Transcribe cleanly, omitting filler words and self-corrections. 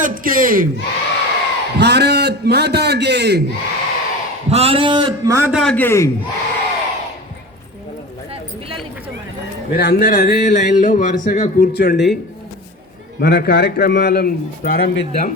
भारत के, भारत माता के, भारत माता के। మీరు అందరు అదే లైన్లో వరుసగా కూర్చోండి. మన కార్యక్రమాలను ప్రారంభిద్దాం.